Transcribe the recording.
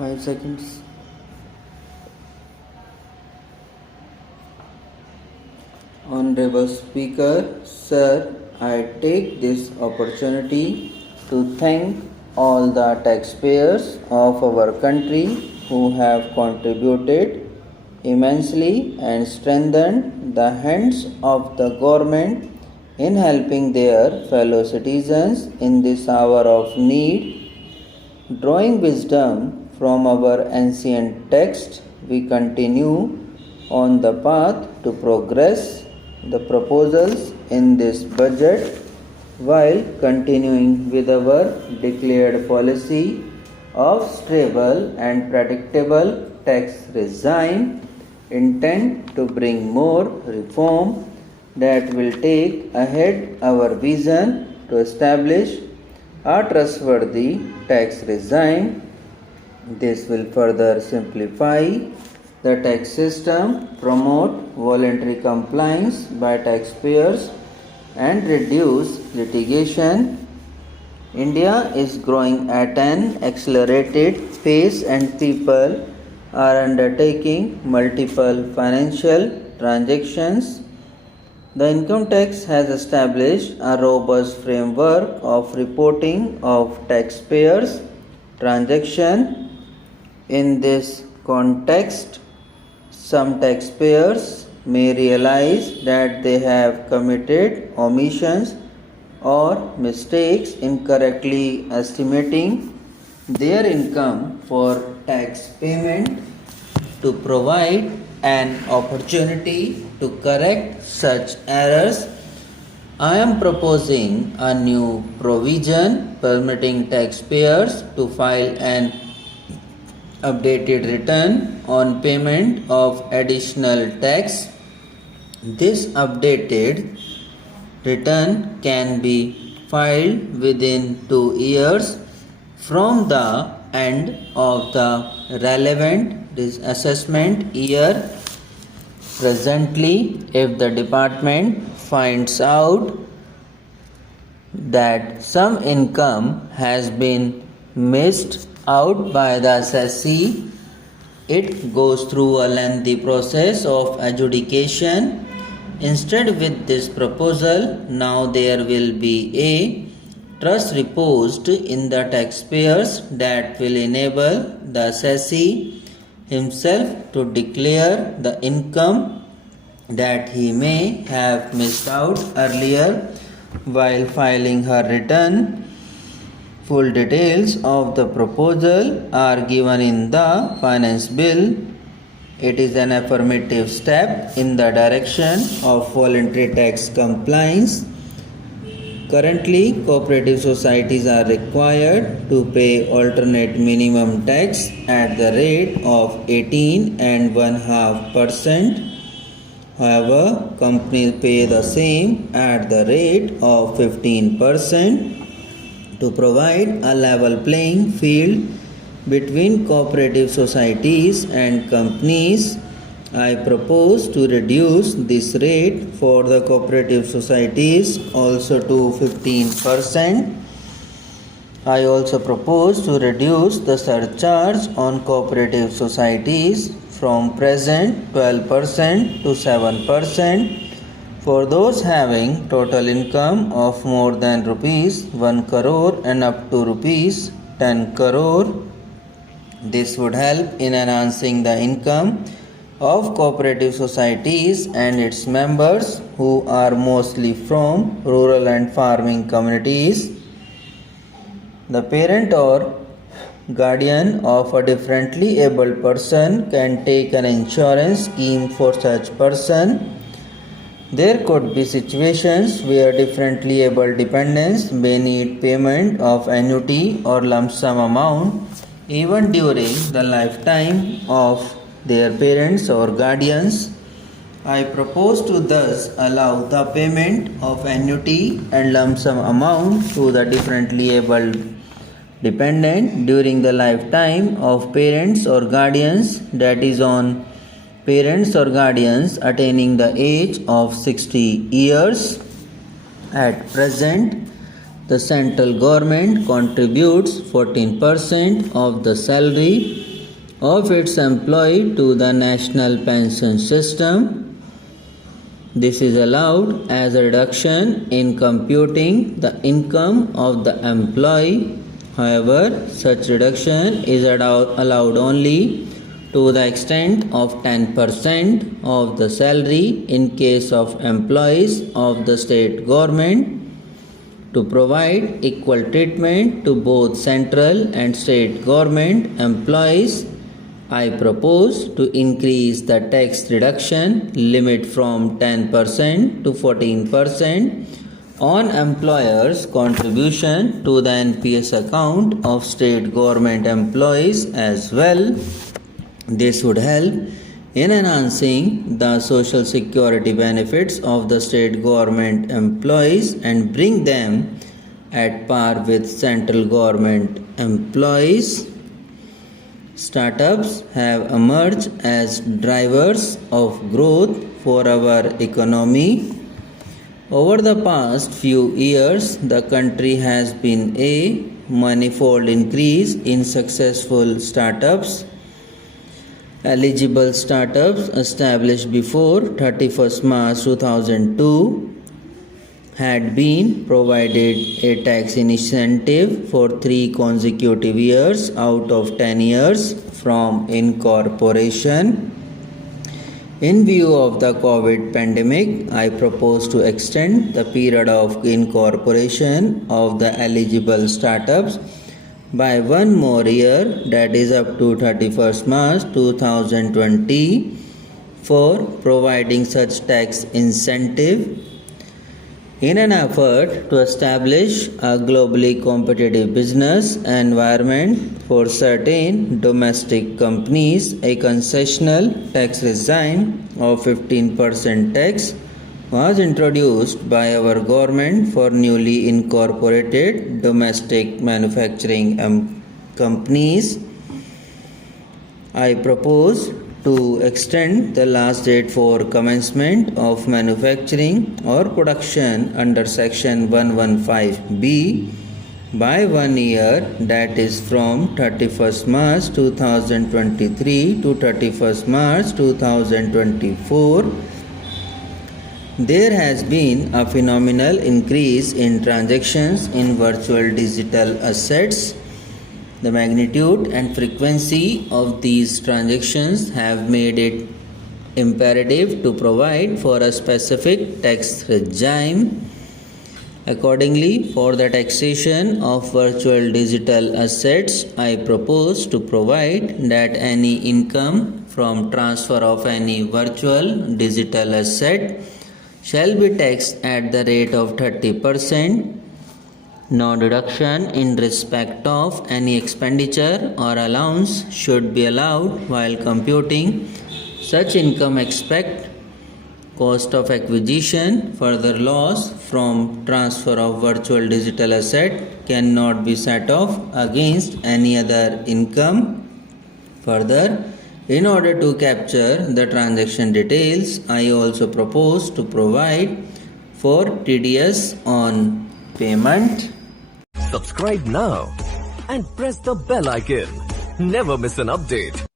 5 seconds. Honorable Speaker, Sir, I take this opportunity to thank all the taxpayers of our country who have contributed immensely and strengthened the hands of the government in helping their fellow citizens in this hour of need. Drawing wisdom from our ancient text, we continue on the path to progress. The proposals in this budget, while continuing with our declared policy of stable and predictable tax regime, intend to bring more reform that will take ahead our vision to establish a trustworthy tax regime. This will further simplify the tax system, promote voluntary compliance by taxpayers, and reduce litigation. India is growing at an accelerated pace, and people are undertaking multiple financial transactions. The income tax has established a robust framework of reporting of taxpayers' transactions. In this context, some taxpayers may realize that they have committed omissions or mistakes in correctly estimating their income for tax payment. To provide an opportunity to correct such errors, I am proposing a new provision permitting taxpayers to file an updated return on payment of additional tax. This updated return can be filed within 2 years from the end of the relevant assessment year. Presently, if the department finds out that some income has been missed out by the assessee, it goes through a lengthy process of adjudication. Instead, with this proposal, now there will be a trust reposed in the taxpayers that will enable the assessee himself to declare the income that he may have missed out earlier while filing her return. Full details of the proposal are given in the Finance Bill. It is an affirmative step in the direction of voluntary tax compliance. Currently, cooperative societies are required to pay alternate minimum tax at the rate of 18.5%. However, companies pay the same at the rate of 15%. To provide a level playing field between cooperative societies and companies, I propose to reduce this rate for the cooperative societies also to 15%. I also propose to reduce the surcharge on cooperative societies from present 12% to 7%. For those having total income of more than rupees 1 crore and up to rupees 10 crore, this would help in enhancing the income of cooperative societies and its members who are mostly from rural and farming communities. The parent or guardian of a differently abled person can take an insurance scheme for such person. There could be situations where differently able dependents may need payment of annuity or lump sum amount even during the lifetime of their parents or guardians. I propose to thus allow the payment of annuity and lump sum amount to the differently abled dependent during the lifetime of parents or guardians, that is on parents or guardians attaining the age of 60 years. At present, the central government contributes 14% of the salary of its employee to the national pension system. This is allowed as a reduction in computing the income of the employee. However, such reduction is allowed only to the extent of 10% of the salary in case of employees of the state government. To provide equal treatment to both central and state government employees, I propose to increase the tax reduction limit from 10% to 14% on employers' contribution to the NPS account of state government employees as well. This would help in enhancing the social security benefits of the state government employees and bring them at par with central government employees. Startups have emerged as drivers of growth for our economy. Over the past few years, the country has been a manifold increase in successful startups. Eligible startups established before 31st March 2002 had been provided a tax incentive for 3 consecutive years out of 10 years from incorporation. In view of the COVID pandemic, I propose to extend the period of incorporation of the eligible startups by 1 more year, that is up to 31st March 2020, for providing such tax incentive. In an effort to establish a globally competitive business environment for certain domestic companies, a concessional tax regime of 15% tax was introduced by our government for newly incorporated domestic manufacturing companies. I propose to extend the last date for commencement of manufacturing or production under section 115B by 1 year, that is from 31st March 2023 to 31st March 2024. There has been a phenomenal increase in transactions in virtual digital assets. The magnitude and frequency of these transactions have made it imperative to provide for a specific tax regime. Accordingly, for the taxation of virtual digital assets, I propose to provide that any income from transfer of any virtual digital asset shall be taxed at the rate of 30%. No deduction in respect of any expenditure or allowance should be allowed while computing such income except cost of acquisition. Further, loss from transfer of virtual digital asset cannot be set off against any other income. Further, in order to capture the transaction details, I also propose to provide for TDS on payment. Subscribe now and press the bell icon. Never miss an update.